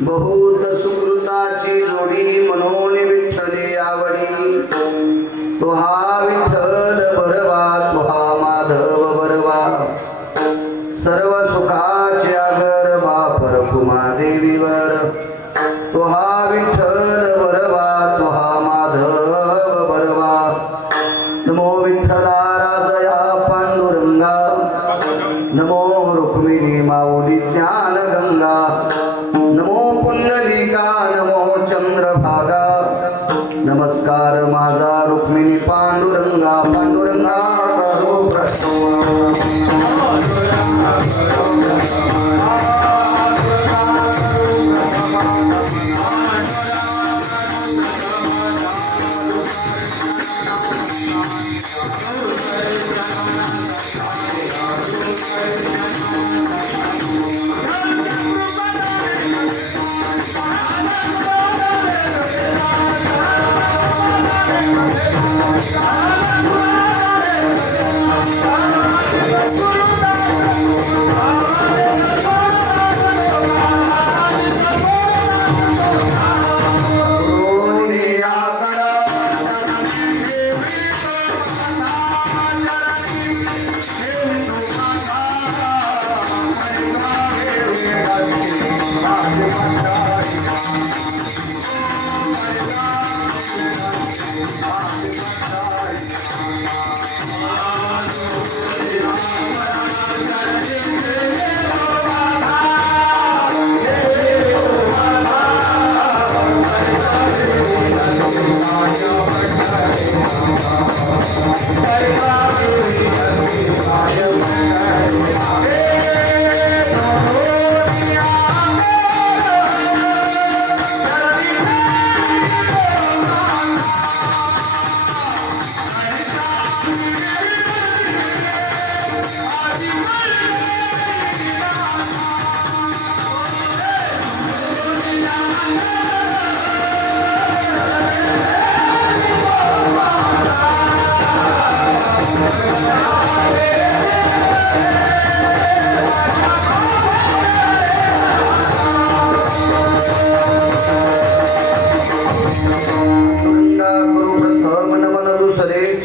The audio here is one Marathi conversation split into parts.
बहुत सुकृताची जोडी मनोने विठ्ठले आवडी तो हा विठ्ठल बरवा तो हा माधव बरवा सर्व सुखाचे आगर बापर कुमादेवीवर तो हा विठ्ठल बरवा तो हा माधव बरवा नमो विठ्ठला राजया पांडुरंगा नमो रुक्मिणी माऊली ज्ञान गंगा नमो पुंडलिका नमो चंद्रभागा नमस्कार माझा रुक्मिणी पांडुरंगा पांडुरंगा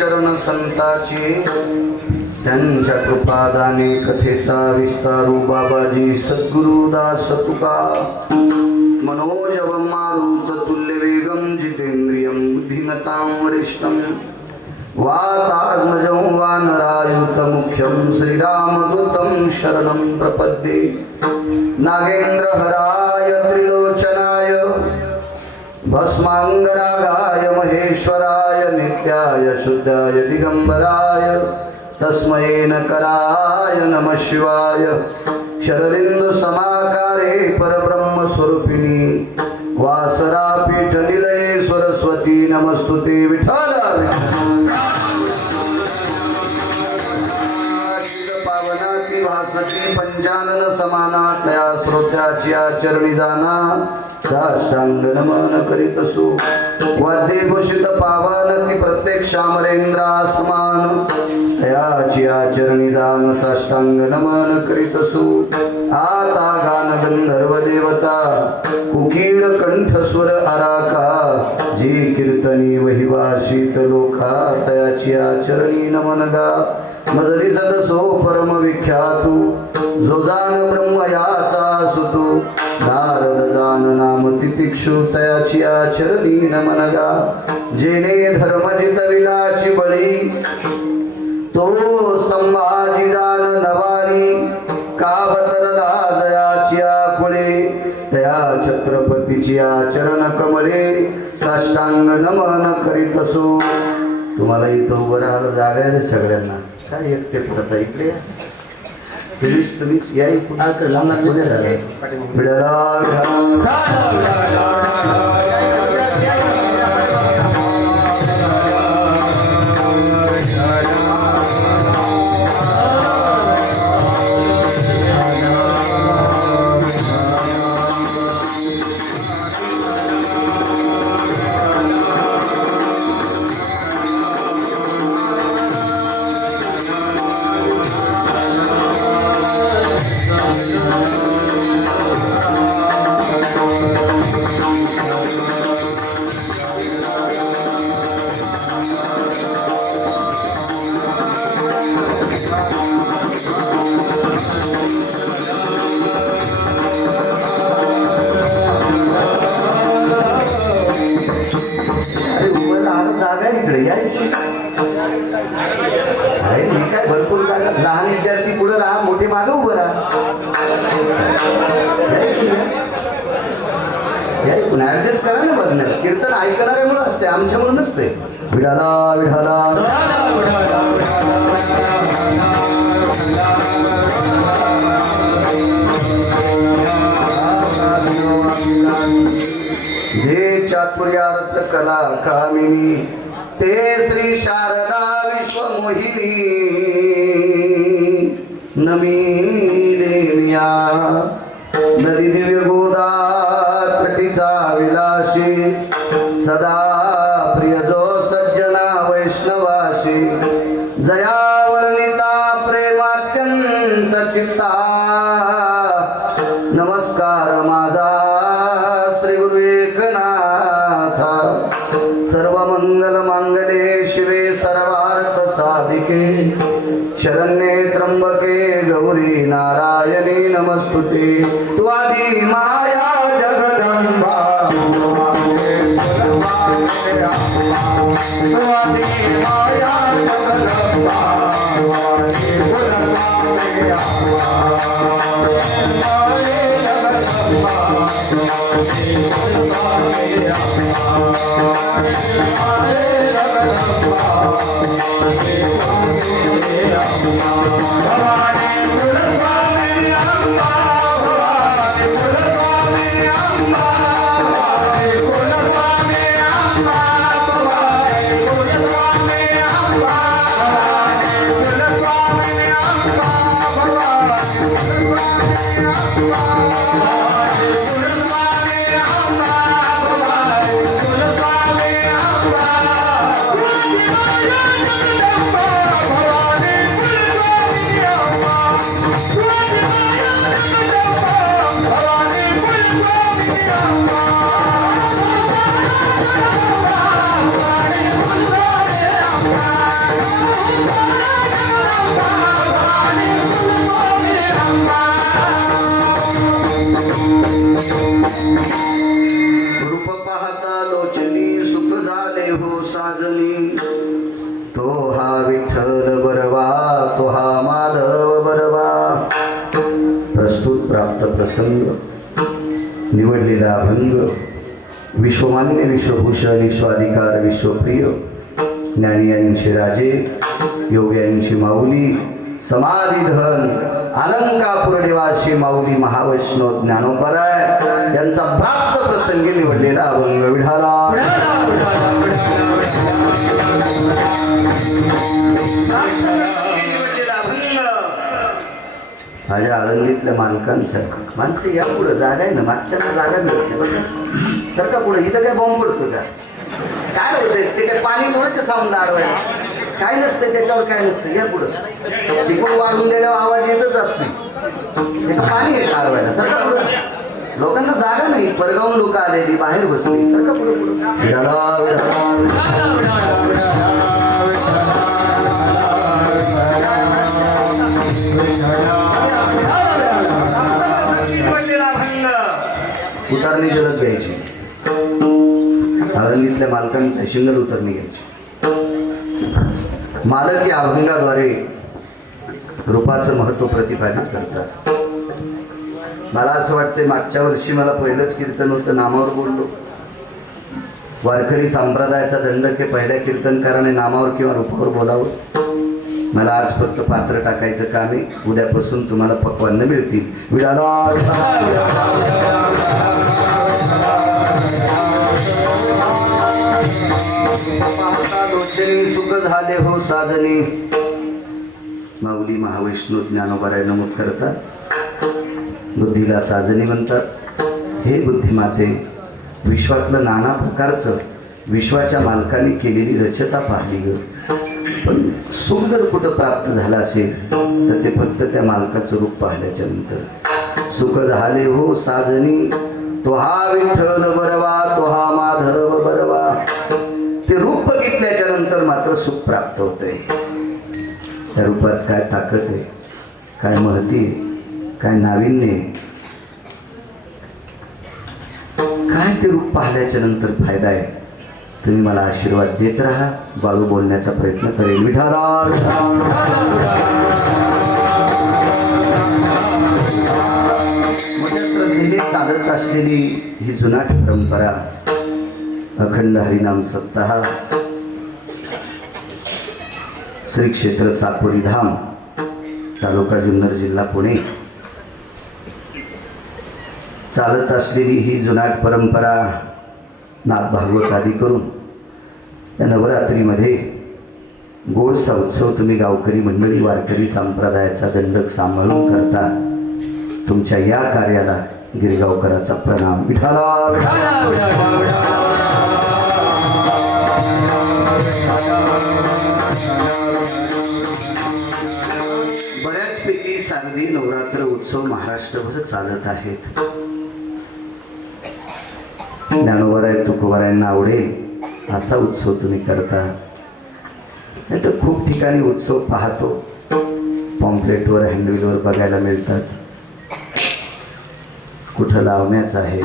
करो संताची त्यांच्या कृपादाने कथेचा विस्तारू बाबाजी सद्गुरुदास तुका मनोजवं मारुत तुल्य वेगं जितेंद्रियं बुद्धिमतां वरिष्ठं वातात्मजं वानरायुत मुख्यं श्रीरामदूतं शरणं प्रपद्ये नागेंद्रहराय त्रिलोचनाय भस्मांगरागाय महेश्वराय नित्याय शुद्धाय दिगंबराय तस्मै नकराय नमः शिवाय शरदिंदु समाकारे परब्रह्म स्वरूपिणी वासरा पीठ निलये सरस्वती नमस्तुते विठ्ठला पावनाती भासती पंचानन समाना तया श्रोत्याची आचरणी जाना साष्टांग नमन करीतसु वाद्यभूषित पावन ती प्रत्यक्ष अमरेंद्रा समान तयाची आचरणी जान साष्टांग नमन करीतसु आता गान गंधर्व देवता कुकीड कंठस्वर आराका जी कीर्तनी वहिवाशीत लोका तयाची आचरणी नमन गा मजली सदसो परम विख्यातू जो जान ब्रह्म याचा सुतू नारद जान नाम तितिक्षु तयाची आचरणी नमनगा जेने धर्म जितविलाची बळी तो संभाजी जान नवाली का बतरला जयाची आकुळे तया छत्रपतीची आचरण कमळे साष्टांग नमन करीतसो तुम्हाला इथं उभं राहायला जागा आहे सगळ्यांना काय एकटे पडता इकडे तुम्ही या ऍडजस्ट करा ना बघण्यात. कीर्तन ऐकणाऱ्यामुळे असते, आमच्यामुळे नसते. विठाला विठाला जे चातुर्यार्थ कला कामिनी ते श्री शारदा विश्वमोहिनी नमी देविया नदी दिव्य गोदा तटीचा विलासी सदा प्रिय जो सज्जना वैष्णवाशी जया वर्णिता प्रेमात्यंत चित्ता नमस्कार माझा श्री गुरु एकनाथा सर्व मंगल मांगले शिवे सर्वार्थ साधिके शरण्ये त्र्यंबके गौरी नारायणी नमस्तुते. तू आदि माया जगदंबा तू आदि माया जगदंबा तो हा विठ्ठल बरवा तो हा माधव बरवा. प्रस्तुत प्राप्त प्रसंग निवडलेला अभंग विश्वमान्य विश्वभूषण विश्वाधिकार विश्वप्रिय ज्ञानियांचे राजे योग्यांची माऊली समाधिधन अलंकापूर निवासी माऊली महावैष्णव ज्ञानोपराय यांचा प्राप्त प्रसंगी निवडलेला अभंग विठाला माझ्या आळंदीतल्या मालकांचं माणसं या पुढं जागा आहे ना, मागच्यांना जागा मिळत नाही. बस सरका पुढे इथं काय बॉम्ब पडतो का? काय होतंय ते काय पाणी थोडंच साऊंड अडवायला काय नसतंय त्याच्यावर, काय नसतं. या पुढं तिकडून वाढून गेल्यावर आवाज येतच असतो. पाणी आहे अडवायला. सरका पुढं, लोकांना जागा नाही. परगावून लोक आलेली बाहेर बसली. सरका पुढं उतरणी जलद घ्यायची. आळंदीतल्या मालकांचा शिंगल उतरणी घ्यायची. मालक या अभंगाद्वारे रूपाचं महत्व प्रतिपादित करतात. मला असं वाटतं मागच्या वर्षी मला पहिलंच कीर्तन होतं, नामावर बोललो. वारकरी संप्रदायाचा दंडक हे पहिल्या कीर्तनकाराने नामावर किंवा रूपावर बोलावं. मला आज फक्त पात्र टाकायचं काम आहे. उद्यापासून तुम्हाला पक्वान्न मिळतील. सुख झाले हो साधने माऊली महावैष्णव ज्ञानोबाराय नमूद करतात. बुद्धीला साजनी म्हणतात. हे बुद्धिमाते, विश्वातलं नाना प्रकारचं विश्वाच्या मालकाने केलेली रचता पाहिली ग. पण सुख जर कुठं प्राप्त झालं असेल तर ते फक्त त्या मालकाचं रूप पाहिल्याच्या नंतर. सुख झाले हो साजनी तो हा विठ्ठल बरवा तो हा माधव बरवा. ते रूप बघितल्याच्या नंतर मात्र सुख प्राप्त होते. त्या रूपात काय ताकद आहे, काय महती आहे, काय नाविन्य आहे, काय ते रूप पाहिल्याच्या नंतर फायदा आहे. तुम्ही मला आशीर्वाद देत राहा. बाळू बोलण्याचा प्रयत्न करेल. विठाला मोठ्या श्रद्धेने चालत असलेली ही जुनाट परंपरा अखंड हरिनाम सप्ताह श्री क्षेत्र साकोरी धाम तालुका जुन्नर जिल्हा पुणे चालत असलेली ही जुनाट परंपरा नाथ भागवत आदी करून या नवरात्रीमध्ये गोडसा उत्सव तुम्ही गावकरी मंडळी वारकरी संप्रदायाचा दंडक सांभाळून करता. तुमच्या या कार्याला गिरगावकराचा प्रणाम. विठाला बऱ्याचपैकी शारदीय नवरात्र उत्सव महाराष्ट्रभर चालत आहेत. ज्ञानोबराय तुकोबरायांना आवडेल असा उत्सव तुम्ही करता. नाही तर खूप ठिकाणी उत्सव पाहतो, पॉम्पलेटवर हँडबिलवर बघायला मिळतात. कुठं लावण्याच आहेत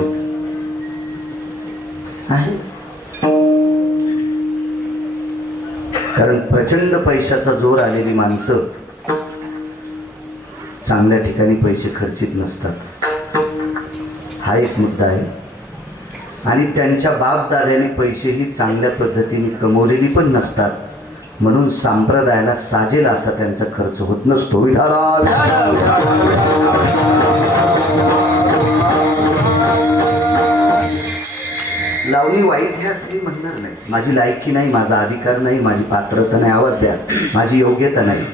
कारण प्रचंड पैशाचा जोर आलेली माणसं चांगल्या ठिकाणी पैसे खर्चित नसतात. हा एक मुद्दा आहे. आणि त्यांच्या बापदाद्याने पैसेही चांगल्या पद्धतीने कमवलेली पण नसतात, म्हणून संप्रदायाला साजेल असा त्यांचा खर्च होत नसतो. लावणी वाईट हे असं मी म्हणणार नाही. माझी लायकी नाही, माझा अधिकार नाही, माझी पात्रता नाही, आवाज द्या, माझी योग्यता नाही.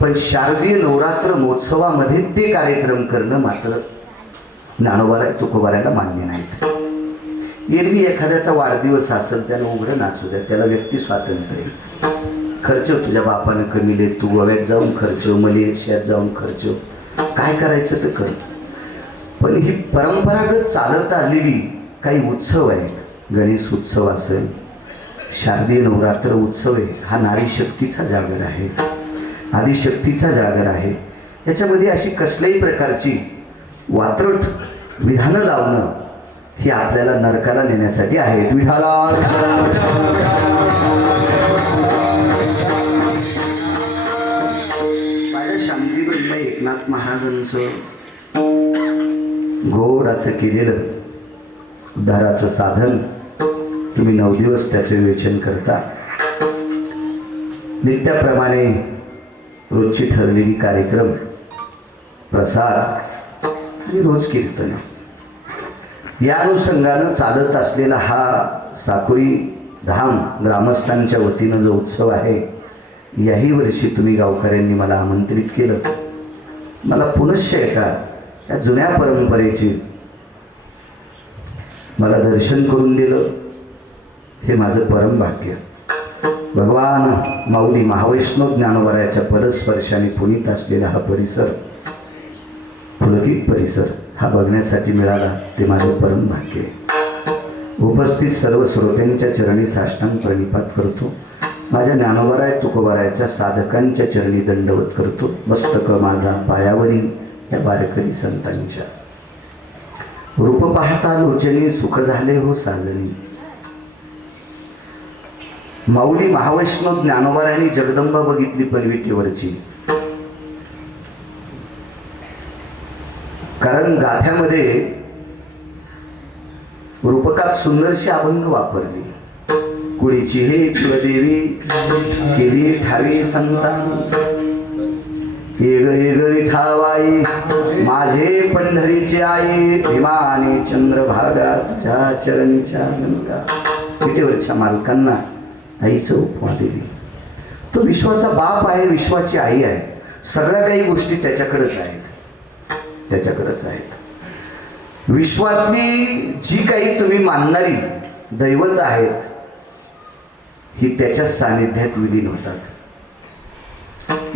पण शारदीय नवरात्र महोत्सवामध्ये ते कार्यक्रम करणं मात्र ज्ञानोबा तुकोबारायला मान्य नाहीत. एरवी एखाद्याचा वाढदिवस असेल त्यानं उघडं नाचू द्या, त्याला व्यक्ती स्वातंत्र्य. खर्च तुझ्या बापानं कमीले, तू गोव्यात जाऊन खर्च, मलेशियात जाऊन खर्च, काय करायचं ते कर. पण ही परंपरागत चालत आलेली काही उत्सव आहेत. गणेश उत्सव असेल, शारदीय नवरात्र उत्सव आहे, हा नारी शक्तीचा जागर आहे, आदिशक्तीचा जागर आहे. याच्यामध्ये अशी कसल्याही प्रकारची वात्रट विधानं लावणं ही आपल्याला नरकाला नेण्यासाठी आहेत. विठाला माझ्या शांतीबद्ध एकनाथ महाराजांचं गोड असं केलेलं उद्धाराचं साधन तुम्ही 9 दिवस त्याचे विवेचन करता. नित्याप्रमाणे रोजची ठरलेली कार्यक्रम, प्रसाद आणि रोज कीर्तन या अनुषंगानं चालत असलेला हा साकोरी धाम ग्रामस्थांच्या वतीनं जो उत्सव आहे, याही वर्षी तुम्ही गावकऱ्यांनी मला आमंत्रित केलं. मला पुनश्च एका या जुन्या परंपरेची मला दर्शन करून दिलं, हे माझं परम भाग्य. भगवान माऊली महावैष्णव ज्ञानोबरायाच्या पदस्पर्शाने पुनीत असलेला हा परिसर, पुलकित परिसर हा बघण्यासाठी मिळाला, ते माझं परम भाग्य आहे. उपस्थित सर्व श्रोत्यांच्या चरणी साष्टांग प्रणिपात करतो. माझ्या ज्ञानोबराय तुकोबारायच्या साधकांच्या चरणी दंडवत करतो. मस्तक माझा पायावरी या वारकरी संतांच्या. रूप पाहता लोचनी सुख झाले हो साजनी. माऊली महावैष्णव ज्ञानोबरायांनी जगदंबा बघितली पनविटीवरची. कारण गाथ्यामध्ये रूपकात सुंदरशी अभंग वापरली. कुळीची हे कुलदेवी केली ठावी संतान, येग विठावाई माझे पंढरीचे आई, भीमाने चंद्रभागा तुझ्या चरणीच्या गंगा. विटेवरच्या मालकांना आईचं उपमा दिली. तो विश्वाचा बाप आहे, विश्वाची आई आहे. सगळ्या काही गोष्टी त्याच्याकडेच आहेत, त्याच्याकडेच आहेत. विश्वातली जी काही तुम्ही मानणारी दैवत आहेत, ही त्याच्या सानिध्यात विलीन होतात.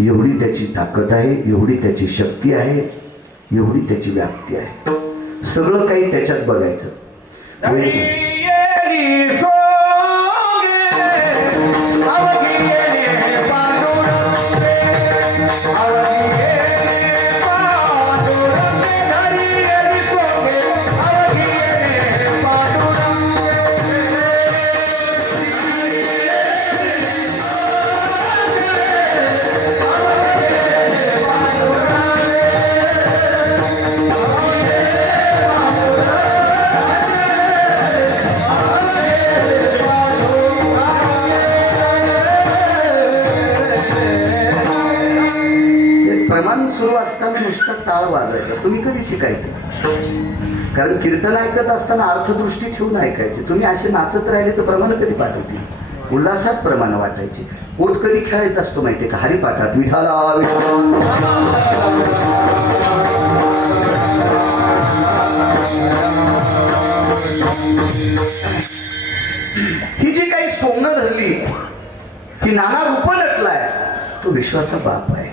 एवढी त्याची ताकद आहे, एवढी त्याची शक्ती आहे, एवढी त्याची व्याप्ती आहे. सगळं काही त्याच्यात बघायचं. नुसता टाळ वाजवायचा. तुम्ही कधी शिकायचं? कारण कीर्तन ऐकत असताना अर्थदृष्टी ठेवून ऐकायची. तुम्ही असे नाचत राहिले तर प्रमाण कधी पाठवतील? उल्हासात प्रमाण वाटायची. पोट कधी खेळायचा असतो माहितीये का? हरिपाठात विठाला ही जी काही सोंग धरली ती नाना रूप नटलाय तो विश्वाचा बाप आहे.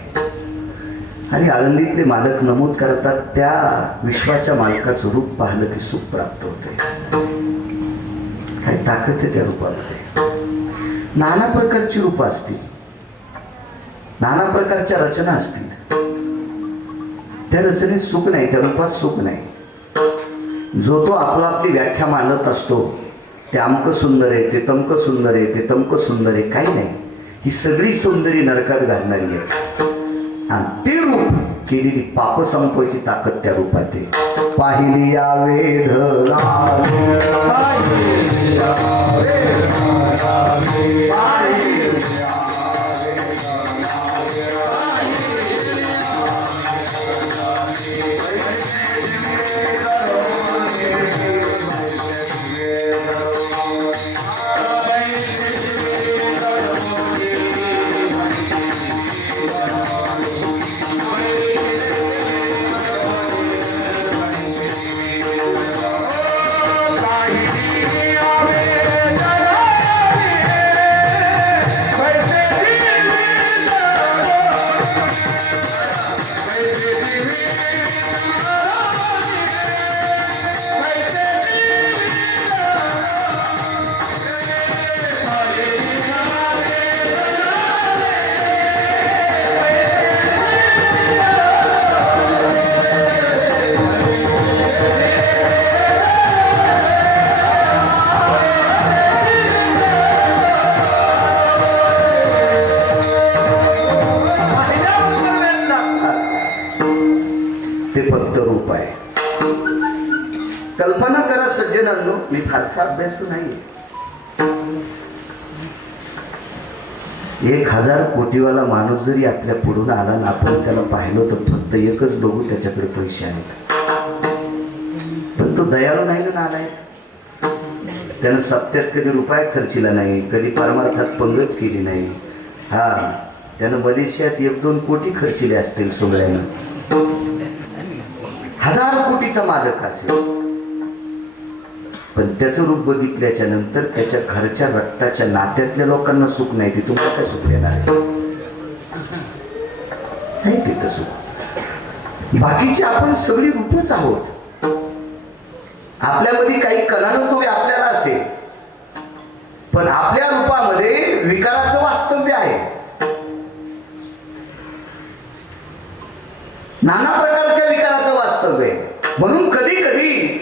आणि आळंदीतले मालक नमूद करतात त्या विश्वाच्या मालकाचं रूप पाहिलं की सुख प्राप्त होते. काय ताकद आहे त्या रूपामध्ये. नाना प्रकारची रूप असतील, नाना प्रकारच्या रचना असतील. त्या रचनेत सुख नाही, त्या रूपात सुख नाही. जो तो आपला आपली व्याख्या मांडत असतो. ते अमकं सुंदर आहे, ते तमकं सुंदर आहे, ते तमकं सुंदर आहे. काही नाही. ही सगळी सौंदर्य नरकात घालणारी आहे. आणि ते रूप केलेली पाप संपवायची ताकद त्या रूपात आहे. पाहिली या वेध कल्पना करा सज्जनांनो, मी फारसा अभ्यासू नाही. 1000 कोटीवाला माणूस जरी आपल्या पुढून आला ना, आपण त्याला पाहिलं तर फक्त एकच बघू, त्याच्याकडे पैसे आहेत. पण तो दयाळू नाही ना, नालाय. त्यानं सत्यात कधी रुपया खर्चिला नाही, कधी परमार्थात पंगत केली नाही. हा, त्यानं मलेशियात 1-2 कोटी खर्चिले असतील सोहळ्यानं. 1000 कोटीचा मालक असेल, पण त्याचं रूप बघितल्याच्या नंतर त्याच्या घरच्या रक्ताच्या नात्यातल्या लोकांना सुख नाही. ते तुम्हाला काय सुख देणार आहे? नाही तिथं सुख. बाकीचे आपण सगळी रूपच आहोत. आपल्यामध्ये काही कलानुतो आपल्याला असेल, पण आपल्या रूपामध्ये विकाराचं वास्तव्य आहे. नाना प्रकारच्या विकाराचं वास्तव्य आहे. म्हणून कधी कधी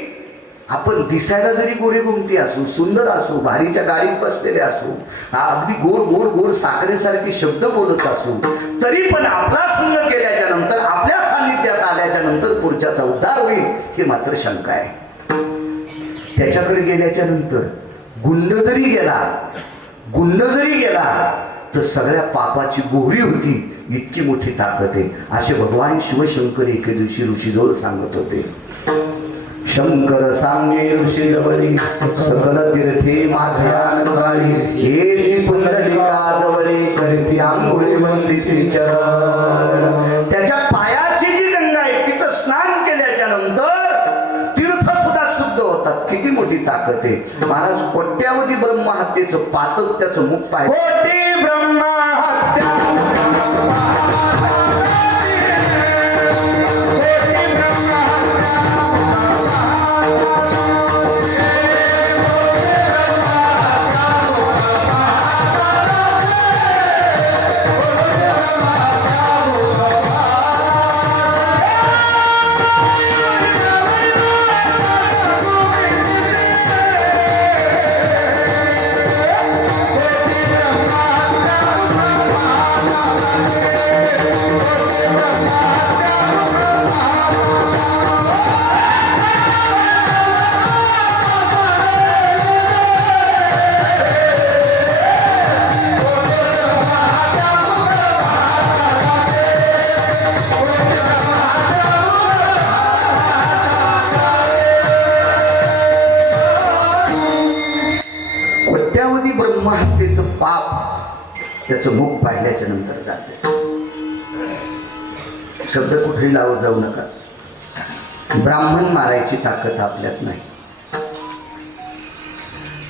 आपण दिसायला जरी गोरे गोमटी असू, सुंदर असू, भारीच्या गाडीत बसलेले असू, अगदी गोड गोड गोड साखरेसारखे शब्द बोलत असू, तरी पण आपला संग केल्याच्या नंतर, आपल्या सान्निध्यात आल्याच्या नंतर पुढच्याचा उद्धार होईल हे मात्र शंका आहे. त्याच्याकडे गेल्याच्या नंतर गुंड जरी गेला तर सगळ्या पापाची गोहरी होती, इतकी मोठी ताकद आहे. असे भगवान शिवशंकर एके दिवशी ऋषीजवळ सांगत होते. शंकर सांगे ऋषी जवळी, सकल तीर्थे माध्यान काळी, हे पुंडलिका जवळे करती आंघोळे वंदिती चरण. त्याच्या पायाची जी गंगा आहे तिचं स्नान केल्याच्या नंतर तीर्थ सुद्धा शुद्ध होतात. किती मोठी ताकद आहे. महाराज कोट्यावधी ब्रह्महत्येचं पातक त्याचं मुख पाय. कोटी ब्रह्महत्या ब्रह्महत्येचं पाप त्याचं मुख पाहिल्याच्या नंतर जाते. शब्द कुठेही लावत जाऊ नका. ब्राह्मण मारायची ताकद आपल्यात नाही.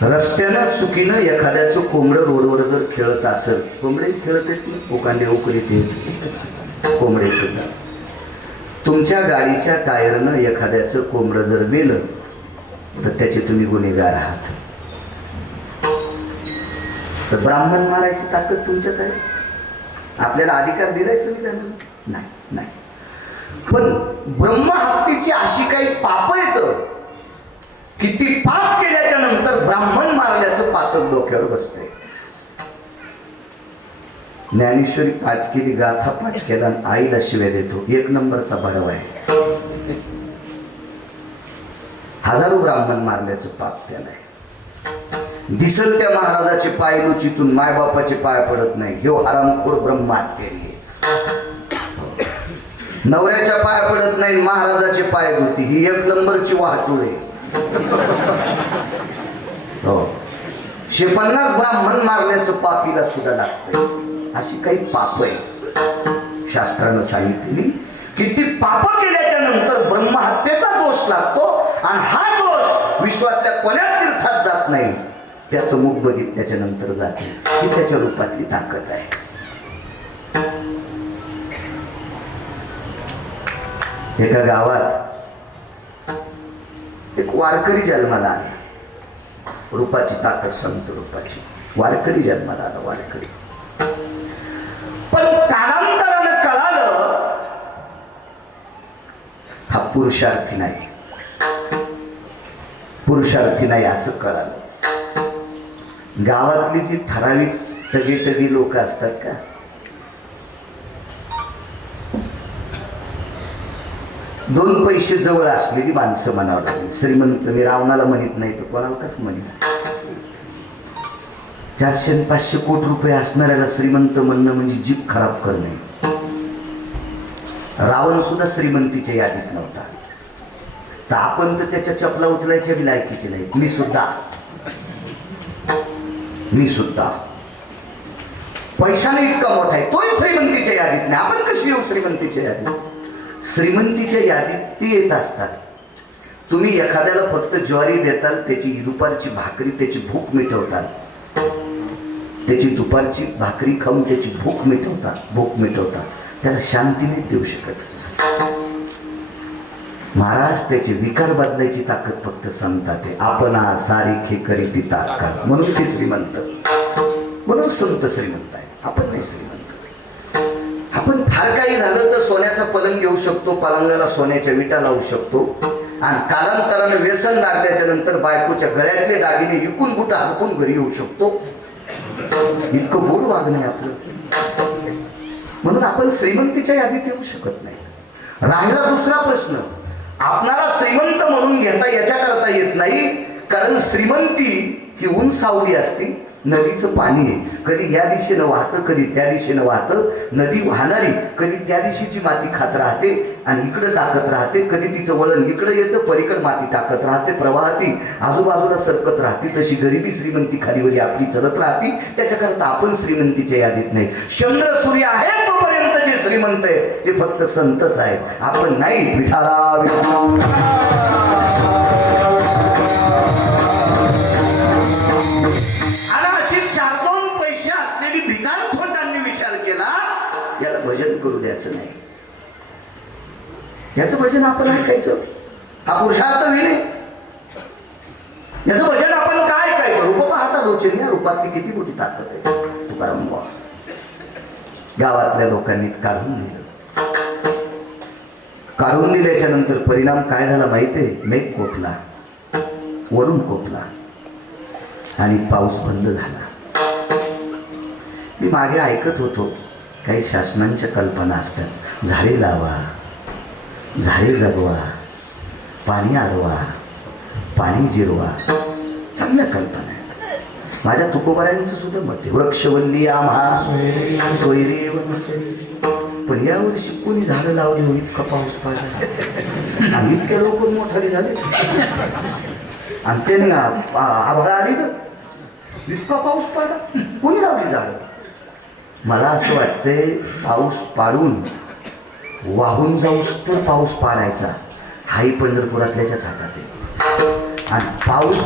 रस्त्यानं चुकीनं एखाद्याचं कोंबडं रोडवर जर खेळत असेल, कोंबडे खेळत येत नाही, उकांडे उकरीत येत कोंबडे सुद्धा. तुमच्या गाडीच्या टायरनं एखाद्याचं कोंबडं जर मेलं तर त्याचे तुम्ही गुन्हेगार आहात. तर ब्राह्मण मारायची ताकद तुमच्यात आहे. आपल्याला अधिकार दिलाय संविधानाने? नाही नाही. पण ब्रह्महत्येची अशी काही पाप येतं की ती पाप केल्याच्या नंतर ब्राह्मण मारल्याचं पातक डोक्यावर बसतंय. ज्ञानेश्वरी पाठ केली, गाथा पाठ केला, आईला शिव्या देतो. 1 नंबरचा बडव आहे. हजारो ब्राह्मण मारल्याचं पाप त्याला आहे. दिसल त्या महाराजाचे पाय लुचितून मायबापाचे पाय पडत नाही. ह्यो हरामखोर ब्रह्महत्यारी. नवऱ्याच्या पाय पडत नाही, महाराजाचे पाय धुती. ही 1 नंबरची वाहतूक आहे. हो, 50 ब्राह्मण मारल्याचं पापीला सुद्धा लागतंय. अशी काही पाप आहे शास्त्रानं सांगितली की ती पाप केल्याच्या नंतर ब्रह्महत्येचा दोष लागतो. आणि हा दोष विश्वातल्या कोण्या तीर्थात जात नाही. त्याचं मुख बघितल्याच्या नंतर जाते. ही त्याच्या रूपातली ताकद आहे. एका गावात एक वारकरी जन्माला आला. रूपाची ताकद सांगतो. रूपाची वारकरी जन्माला आला. वारकरी. पण कालांतरानं कळालं हा पुरुषार्थी नाही. पुरुषार्थी नाही असं कळालं. गावातली जी ठराविक टगी लोक असतात का, दोन पैसे जवळ असलेली माणसं म्हणावं लागली. श्रीमंत मी रावणाला म्हणत नाही तर कोणाला कसं म्हणत. 400-500 कोटी रुपये असणाऱ्याला श्रीमंत म्हणणं म्हणजे जीभ खराब करणे. रावण सुद्धा श्रीमंतीच्या यादीत नव्हता. तर आपण तर त्याच्या चपला उचलायच्या बी लायकीचे नाही. मी सुद्धा पैशाने इतका मोठा आहे, तोही श्रीमंतीच्या यादीत नाही. आपण कशी येऊ श्रीमंतीच्या यादीत? श्रीमंतीच्या यादीत ती येत असतात. तुम्ही एखाद्याला फक्त ज्वारी देताल, त्याची दुपारची भाकरी त्याची भूक मिटवताल. त्याची दुपारची भाकरी खाऊन त्याची भूक मिटवता. त्याला शांतीने देऊ शकत. महाराज त्याचे विकार बदलायची ताकद फक्त संतात आहे. आपणा सारिखे करी ती ताकद. म्हणून ते श्रीमंत, म्हणून संत श्रीमंत आहे. आपण नाही श्रीमंत. आपण फार काही झालं तर सोन्याचा पलंग घेऊ शकतो, पलंगाला सोन्याच्या विटा लावू शकतो. आणि कालांतरानं व्यसन लागल्याच्या नंतर बायकोच्या गळ्यातले दागिने विकून बुटा हरपून घरी येऊ शकतो. इतकं गोड वागणं आहे आपलं. म्हणून आपण श्रीमंतीच्या यादीत येऊ शकत नाही. राहिला दुसरा प्रश्न, आपणाला श्रीमंत म्हणून घेता याच्याकरता येत नाही. कारण श्रीमंती ही उंचावली असते. नदीचं पाणी आहे, कधी या दिशेनं वाहतं, कधी त्या दिशेनं वाहतं. नदी वाहणारी कधी त्या दिशेची माती खात राहते आणि इकडं टाकत राहते. कधी तिचं वळण इकडं येतं, पलीकडे माती टाकत राहते. प्रवाहाती आजूबाजूला सरकत राहते. तशी गरिबी श्रीमंती खालीवरी आपली चलत राहते. त्याच्याकरता आपण श्रीमंतीच्या यादीत नाही. चंद्र सूर्य आहे तोपर्यंत जे श्रीमंत आहे ते फक्त संतच आहे. आपण नाही. याला भजन करू द्यायचं नाही. याचं भजन आपण ऐकायचं. हा पुरुषार्थ विणे. याचं भजन आपण काय ऐकायचं? रूप पाहता लोचन. या रूपातली किती मोठी ताकद आहे. तुकाराम गावातल्या लोकांनी काढून दिलं. काढून दिल्याच्या नंतर परिणाम काय झाला माहितीये? मेघ कोपला, वरून कोपला आणि पाऊस बंद झाला. मी मागे ऐकत होतो काही शासनांच्या कल्पना असतात. झाडे लावा, झाडे जगवा, पाणी अडवा, पाणी जिरवा. चांगल्या कल्पना आहेत. माझ्या तुकोबाऱ्यांचं सुद्धा मत आहे, वृक्षवल्ली आम्हा सोयरे. पण यावर्षी कोणी झाडं लावली हो? इतका पाऊस पडला, इतक्या लवकर मोठाली झाली आणि त्याने आभाळ आली ना. इतका पाऊस पडला, कोणी लावली झाडं? मला असं वाटतंय पाऊस पाडून वाहून जाऊस तर पाऊस पाडायचा हाही पंढरपुरातल्याच्याच हातात आहे. आणि पाऊस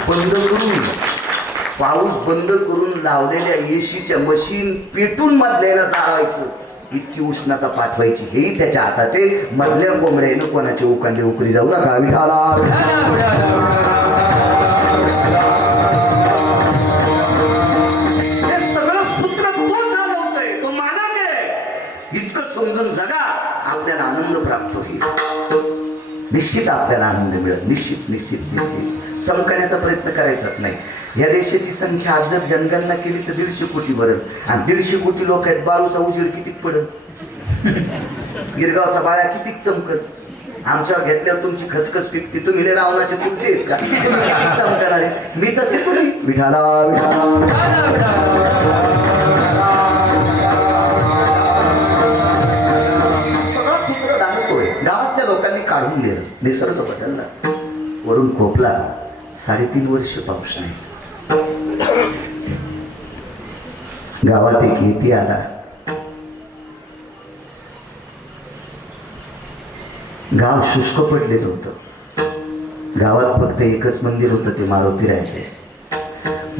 बंद करून लावलेल्या एसीच्या मशीन पेटून मधल्याला जाळवायचं, इतकी उष्णता पाठवायची हेही त्याच्या हातात आहे. मधल्या कोंबड्यानं कोणाचे उकांडे उकरी जाऊ नका. हे सगळं सूत्र तो चालवतोय, तो मालक आहे. इतकं समजून जगा, आपल्याला आनंद प्राप्त होईल. निश्चित आपल्याला आनंद मिळेल. निश्चित निश्चित निश्चित चमकण्याचा प्रयत्न करायचाच नाही. या देशाची संख्या आज जर जनगणना केली तर 150 कोटी भरेल. आणि 150 कोटी लोक आहेत. बाळूचा उजेड कितीक पडेल? गिरगावचा बाळा कितीक चमकल? आमच्यावर घेतल्यावर तुमची खसखस पिकती. तुम्ही लय रावणाचे कुलते आहेत का? चमकणार आहे. मी तसे तुम्ही विठाला सगळं सूत्र दाखवतोय. गावातल्या लोकांनी काढून दिलं. निसर्ग बदलला. वरून खोपला. 3.5 वर्ष पाऊस नाही. गावात एक येती आला. गाव शुष्क पडलेलं होतं. गावात फक्त एकच मंदिर होतं, ते मारुती राहायचे.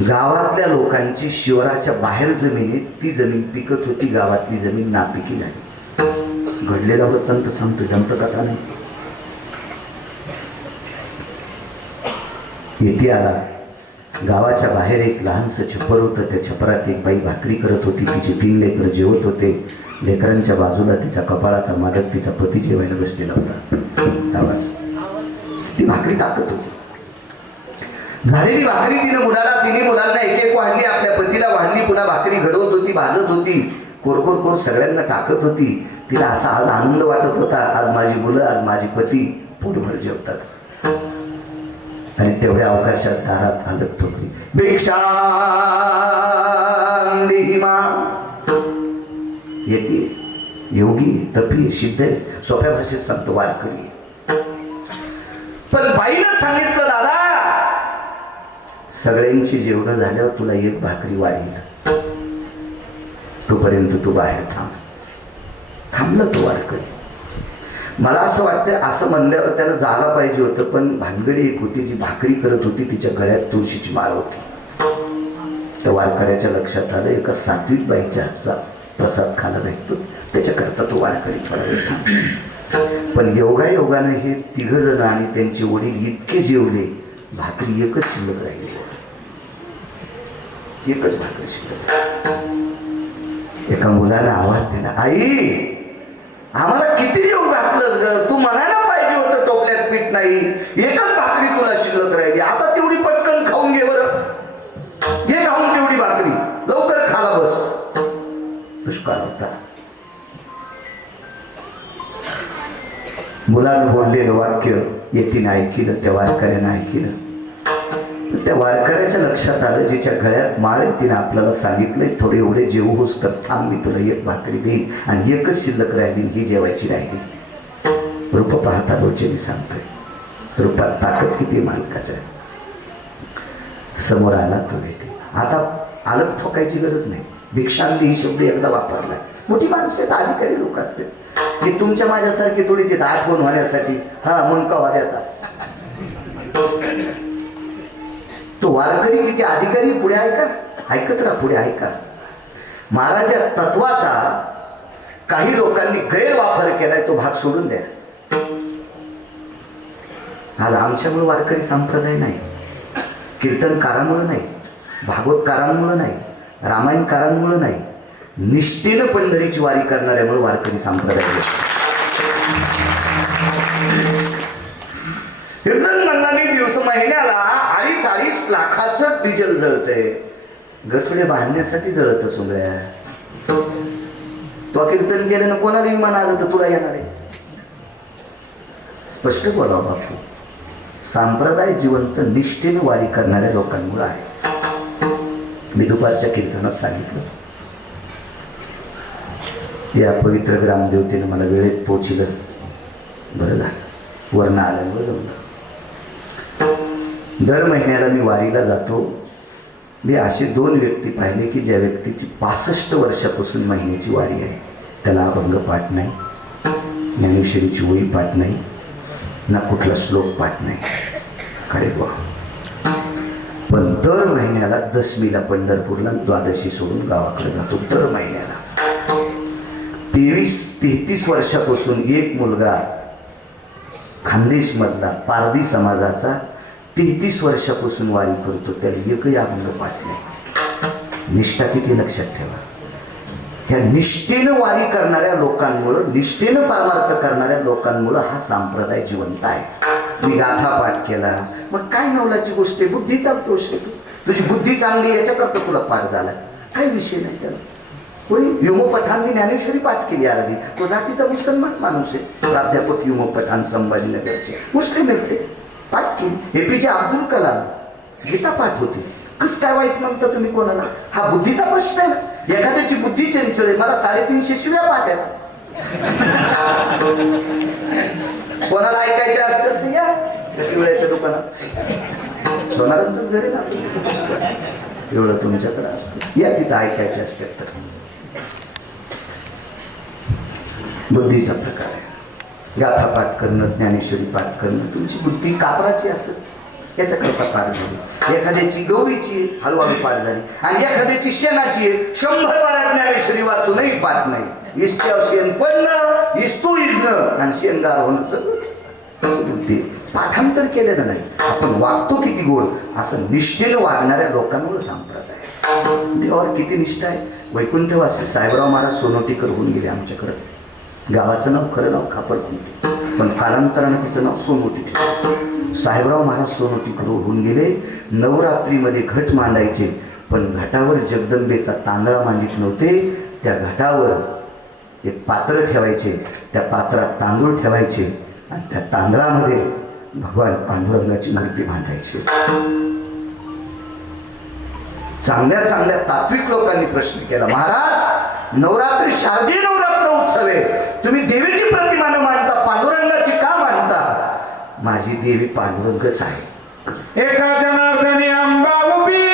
गावातल्या लोकांची शिवाराच्या बाहेर जमिनीत ती जमीन पिकत होती. गावातली जमीन नापिकी झाली. घडलेला वृत्तांत सांगतो, दंतकथा नाही. येथे आला. गावाच्या बाहेर एक लहानसं छप्पर होतं. त्या छपरात एक बाई भाकरी करत होती. तिची 3 लेकरं जेवत होते. लेकरांच्या बाजूला तिचा कपाळाचा मालक, तिचा पती जेवायला बसलेला होता. आवाज. ती भाकरी टाकत होती. झालेली भाकरी तिने मुलांना एक एक वाढली. आपल्या पतीला वाढली. पुन्हा भाकरी घडवत होती, भाजत होती. कोर सगळ्यांना टाकत होती. तिला असा आज आनंद वाटत होता, आज माझी मुलं, आज माझी पती पोटभर जेवतात. आणि तेवढ्या अवकाशात दारात आलं ठोकली. भिक्षा येते. योगी, तपी, सिद्ध, सोप्या भाषेत सांगतो, वारकरी. पण बाईनं सांगितलं, दादा सगळ्यांची जेवण झाल्यावर तुला एक भाकरी वाढील, तोपर्यंत तू बाहेर थांब. थांबला तो वारकरी. मला असं वाटतं असं म्हणल्यावर त्याला जायला पाहिजे होतं, पण भानगडी एक होती जी भाकरी करत होती. तिच्या गळ्यात तुळशीची माळ होती. त्या वारकऱ्याच्या लक्षात आलं, एका सात्विक बाईच्या हातचा प्रसाद खायला भेटतो, त्याच्याकरता तो वारकरी थोडा वेळ थांबला. पण योगायोगानं हे 3 जण आणि त्यांचे वडील इतके जेवले, भाकरी एकच शिल्लक राहिली. एकच भाकरी शिल्लक. एका मुलाला आवाज दिला, आई आम्हाला किती जेवण घातलंस ग? तू म्हणायला पाहिजे होतं टोपल्यात पीठ नाही, एकच भाकरी तुला शिल्लक राहिली. आता तेवढी पटकन खाऊन घे बरं. घे खाऊन तेवढी भाकरी, लवकर खाला बस. दुष्काळ होता. मुलानं बोललेलं वाक्य येतीनं ऐकलं, त्या वारकऱ्यानं ऐकलं. त्या वारकऱ्याच्या लक्षात आलं, जिच्या गळ्यात माळ आहे तिने आपल्याला सांगितलंय, थोडे एवढे जेवू होस तर थांब, मी तुला एक भाकरी देईन. आणि एकच शिल्लक राहिली, ही जेवायची राहिली. रूप पाहता लोचेनी सांगतोय, रूपात ताकद किती मालकाच्या. समोर आला तो येते. आता आलत ठोकायची गरज नाही. भिक्षांती ही शब्द एकदा वापरलाय. मोठी माणसं आहेत, अधिकारी लोक असतात, हे तुमच्या माझ्यासारखे थोडीचे आठवण होण्यासाठी मग कवा देतात. तो वारकरी किती अधिकारी, पुढे ऐका, ऐकत राहा, पुढे ऐका. महाराज या तत्वाचा काही लोकांनी गैरवापर केलाय, तो भाग सोडून द्या. आज आमच्यामुळे वारकरी संप्रदाय नाही, कीर्तनकारांमुळे नाही, भागवतकारांमुळे नाही, रामायणकारांमुळे नाही, निष्ठेनं पंढरीची वारी करणाऱ्यामुळे वारकरी संप्रदाय. दिवस महिन्याला 2.5 लाखाचं डिझेल जळतंय. गठुडे बांधण्यासाठी जळत सोंगळ्या. तो कीर्तन केल्यानं कोणाला विमान आलं तर तुला येणार आहे. स्पष्ट बोलावं बापू. संप्रदाय जिवंत निष्ठेनं वारी करणाऱ्या लोकांमुळे आहे. मी दुपारच्या कीर्तनात सांगितलं, या पवित्र ग्रामदेवतेनं मला वेळेत पोहोचलं, बरं झालं, वर्ण आल्यावर जमलं. दर महिन्याला मी वारीला जातो. मी असे 2 व्यक्ती पाहिले की ज्या व्यक्तीची 65 वर्षापासून महिन्याची वारी आहे, त्याला अभंग पाठ नाही, ज्ञानेश्वरीची ओळी पाठ नाही, ना कुठला श्लोक पाठ नाही. खरे बुवा. पण दर महिन्याला दशमीला पंढरपूरला, द्वादशी सोडून गावाकडे जातो. दर महिन्याला 33 वर्षापासून एक मुलगा खानदेश मधला पारधी समाजाचा 33 वर्षापासून वारी करतो, त्याला एकही अभंग पाठ नाही. निष्ठा किती लक्षात ठेवा. ह्या निष्ठेनं वारी करणाऱ्या लोकांमुळं, निष्ठेनं परमार्थ करणाऱ्या लोकांमुळं हा संप्रदाय जिवंत आहे. मी गाथा पाठ केला, मग काय नवलाची गोष्ट आहे, बुद्धीचा दोष आहे. तुझी बुद्धी चांगली याच्याकरता तुला पाठ झाला, काही विषय नाही त्याला. कोणी युमो पठाणनी ज्ञानेश्वरी पाठ केली अर्धी, तो जातीचा मुसलमान माणूस आहे. प्राध्यापक युमो पठाण संभाजीनगरचे मुस्लिम आहेत, ते पाठ केली. APJ अब्दुल कलाम गीता पाठ होती. कसं काय वाईट म्हणता तुम्ही कोणाला? हा बुद्धीचा प्रश्न आहे ना. एखाद्याची बुद्धी चंचल आहे, मला 350 शिव्या पाठ आहे. कोणाला ऐकायचे असतात ते या वेळेच्या दुकानात, सोनारांचंच घर आहे ना, एवढं तुमच्याकडे असतं, या तिथं ऐकायचे असतात. तर बुद्धीचा प्रकार आहे. गाथा पाठ करणं, ज्ञानेश्वरी पाठ करणं, तुमची बुद्धी कापराची असेल याच्याकरता पाठ झाली. एखाद्याची गौरीची हळूहळू पाठ झाली, आणि एखाद्याची शेणाची 100 वाऱ्या ज्ञानेश्वरी वाचूनही पाठ नाही. इष्ट शेण पडणं, इस्तू इजणं आणि शेणगार होणं सगळं बुद्धी. पाठांतर केलेलं नाही, आपण वागतो किती गोड असं निष्ठेनं वागणाऱ्या लोकांमुळे संप्रदाय. देवावर किती निष्ठा आहे. वैकुंठवासी साहेबराव महाराज सोनोटीकर होऊन गेले आमच्याकडं. गावाचं नाव खरं नाव खापरकुंटे, पण कालांतराने तिचं नाव सोनोटी ठेवलं. साहेबराव महाराज सोनोटीकर होऊन गेले. नवरात्रीमध्ये घट मांडायचे, पण घटावर जगदंबेचा तांदळा मांडित नव्हते. त्या घटावर एक पात्र ठेवायचे, त्या पात्रात तांदूळ ठेवायचे, आणि त्या तांदळामध्ये भगवान पांडुरंगाची मूर्ती बांधायची. चांगल्या चांगल्या तात्विक लोकांनी प्रश्न केला, महाराज नवरात्री शारदीय नवरात्र उत्सव आहे, तुम्ही देवीची प्रतिमा न मांडता पांडुरंगाची का मांडता? माझी देवी पांडुरंगच आहे. एका जनार्दनी अंबा उभी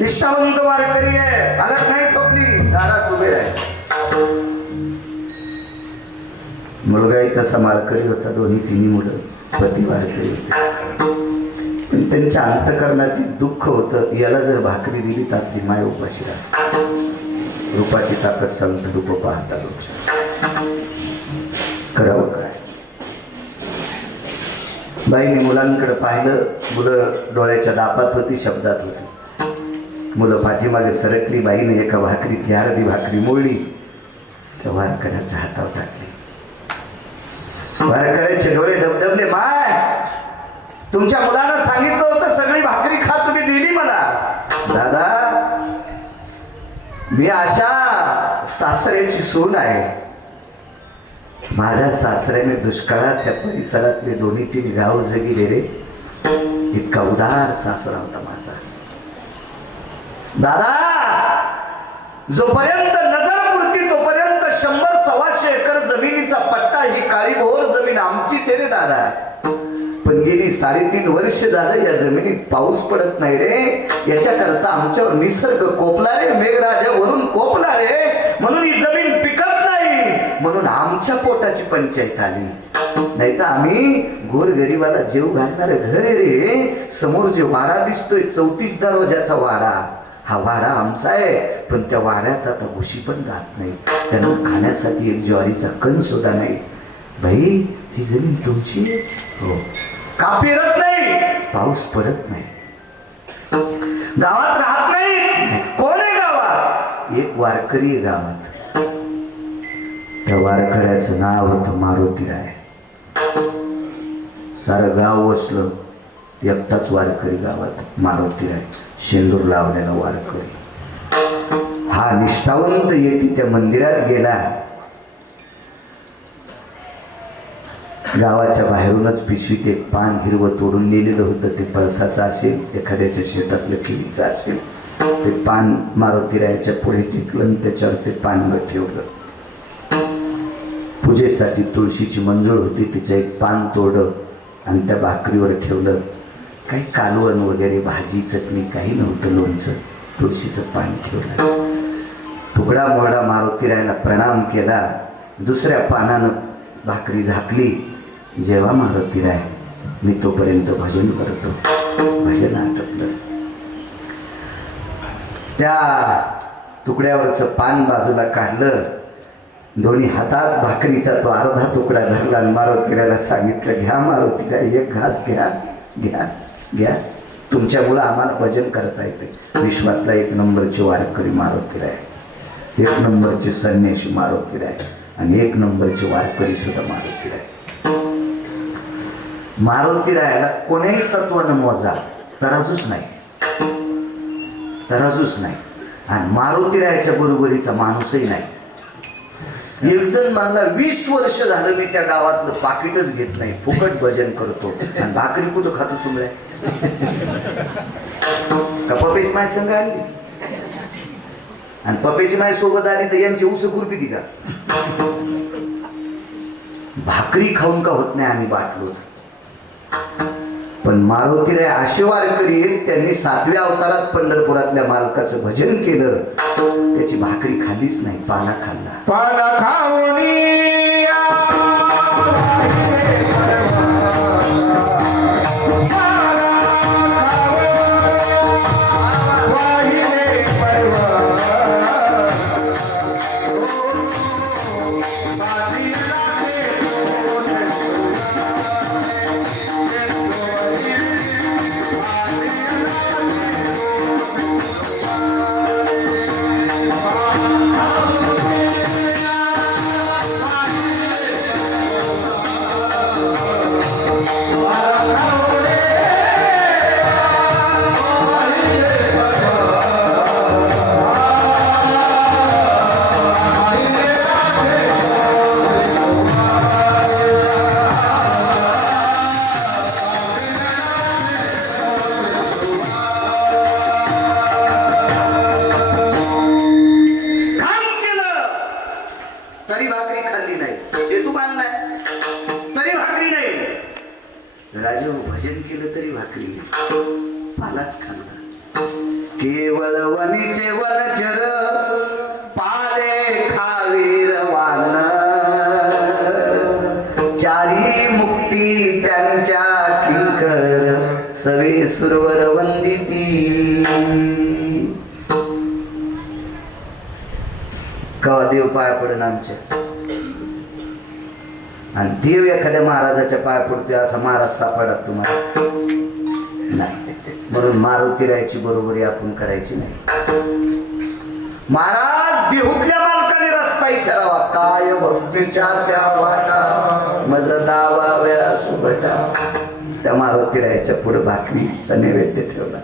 निष्ठावंत वारकरी आहे, हालत नाही ठोकली, दारात उभे आहे. मुलगाही तसा मालकरी होता, 2-3 मुलं पती वारकरी होते. पण त्यांच्या अंतकरणात दुःख होतं, याला जर भाकरी दिली तर आपली माय उपाशी राहते. रूपाची ताकद सांगतं, रूप पाहता लोक करावं काय. बाईने मुलांकडे पाहिलं, मुलं डोळ्याच्या दापात होती, शब्दात होती. मुलं पाठीमागे सरकली, बाईने एका भाकरीतली अर्धी भाकरी मोडली, त्या वारकऱ्याच्या हातावर टाकली. वारकऱ्याचे डोळे डबडबले, माय तुमच्या मुलानं सांगितलं होतं सगळी भाकरी खा, तुम्ही दिली मला. दादा मी अशा सासऱ्याची सून आहे, माझ्या सासऱ्याने दुष्काळात त्या परिसरातले 2-3 गाव जगिले रे. इतका उदार सासरा होता माझा. दादा जोपर्यंत नजर पुरती तोपर्यंत 100-125 एकर जमिनीचा पट्टा, ही काळी भोर जमीन आमचीच आहे रे दादा. पण गेली 3.5 वर्ष झालं या जमिनीत पाऊस पडत नाही रे. याच्याकरता आमच्यावर निसर्ग कोपला रे, मेघराजा वरून कोपला रे, म्हणून ही जमीन पिकत नाही. म्हणून आमच्या पोटाची पंचायत आली. नाही तर आम्ही गोरगरिबाला जेव घालणारं घर आहे रे. समोर जे वाडा दिसतोय 34 दरवाजाचा वाडा, हा वाडा आमचा आहे. पण त्या वाड्यात आता घुशी पण राहत नाही. त्यांना खाण्यासाठी एक ज्वारीचा कण सुद्धा नाही. भाई ही जमीन तुमची हो. का पेरत नाही? पाऊस पडत नाही. गावात राहत नाही. कोण आहे गावात? एक वारकरी आहे गावात. त्या वारकऱ्याचं नाव होतं मारुतीराय. सारं गाव वसलं, एकटाच वारकरी गावात मारुतीराय, शेंदूर लावलेला वारकरी. हा निष्ठावंत येती त्या मंदिरात गेला. गावाच्या बाहेरूनच पिशवीत एक पान हिरवं तोडून नेलेलं होतं. ते पळसाचं असेल, एखाद्याच्या शेतातलं केळीचं असेल. ते पान मारुतीरायाच्या पुढे टेकलं आणि त्याच्यावर ते पान ठेवलं. पूजेसाठी तुळशीची मंजूळ होती, तिचं एक पान तोडलं आणि त्या भाकरीवर ठेवलं. काही कालवण वगैरे, भाजी, चटणी काही नव्हतं, लोणचं. तुळशीचं पान ठेवलं. तुकडा मोडा मारुतीरायाला प्रणाम केला. दुसऱ्या पानानं भाकरी झाकली. जेव्हा मारुतीराय, मी तोपर्यंत भजन करतो. भजन आटपलं. त्या तुकड्यावरचं पान बाजूला काढलं. दोन्ही हातात भाकरीचा तो अर्धा तुकडा धरला आणि मारुतीरायला सांगितलं, घ्या मारुतीराय, एक घास घ्या, घ्या, घ्या. तुमच्यामुळं आम्हाला भजन करता येते. विश्वातला 1 नंबरचे वारकरी मारुतीराय, 1 नंबरचे संन्यासी मारुतीराय आणि 1 नंबरचे वारकरी सुद्धा मारुतीराय. मारुतीरायाला कोणीही तत्वानं मोजा, तराजूच नाही, तराजूच नाही. आणि मारुतीरायाच्या बरोबरीचा माणूसही नाही. एक जण म्हणला, 20 वर्ष झालं मी त्या गावातलं पाकिटच घेत नाही, फुकट भजन करतो आणि भाकरी कुठं खातो सुमल्या. का पपेची माय संघ आली आणि पपेची माय सोबत आली तर यांची उस खुरपी ती का? भाकरी खाऊन का होत नाही आम्ही बाटलो. पण मारुतीराय असे वारकरी आहेत, त्यांनी 7व्या अवतारात पंढरपुरातल्या मालकाचं भजन केलं. त्याची भाकरी खाल्लीच नाही, पाला खाल्ला. पाला खाऊनी तरी भाकरी खाल्ली नाही. सेतू बांधलाय तरी भाकरी नाही. राजे भजन केलं तरी भाकरी नाही, पालाच खाल्ला. केवळ वनीचे वनचर पाले खावीर वान, चारी मुक्ती त्यांच्या किंकर सवे सुरवर वंदिती. कवा देव पाय पडन आमच्या, आणि देव एखाद्या महाराजाच्या पाय पडतोय असा महाराज सापडा तुम्हाला नाही. म्हणून मारुतीरायाची बरोबरी आपण करायची नाही. महाराज देहूतल्या मालकाने रस्ता विचारावा, काय भक्तीच्या त्या वाटा मज दावाव्या सुबटा. त्या मारुतीरायाच्या पुढे भाकरीचा नैवेद्य ठेवला,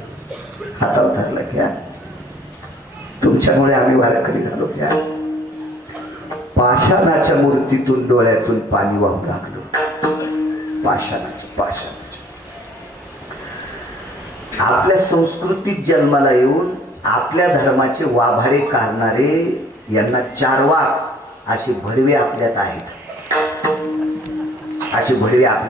हातावर धरला, घ्या तुमच्यामुळे आम्ही वारकरी झालो, घ्या. पाषाणाच्या मूर्तीतून डोळ्यातून पाणी वाहू लागलो. पाषाणाच्या. आपल्या संस्कृतीत जन्माला येऊन आपल्या धर्माचे वाभाडे काढणारे यांना चारवाक असे भडवे आपल्यात आहेत. असे भडवे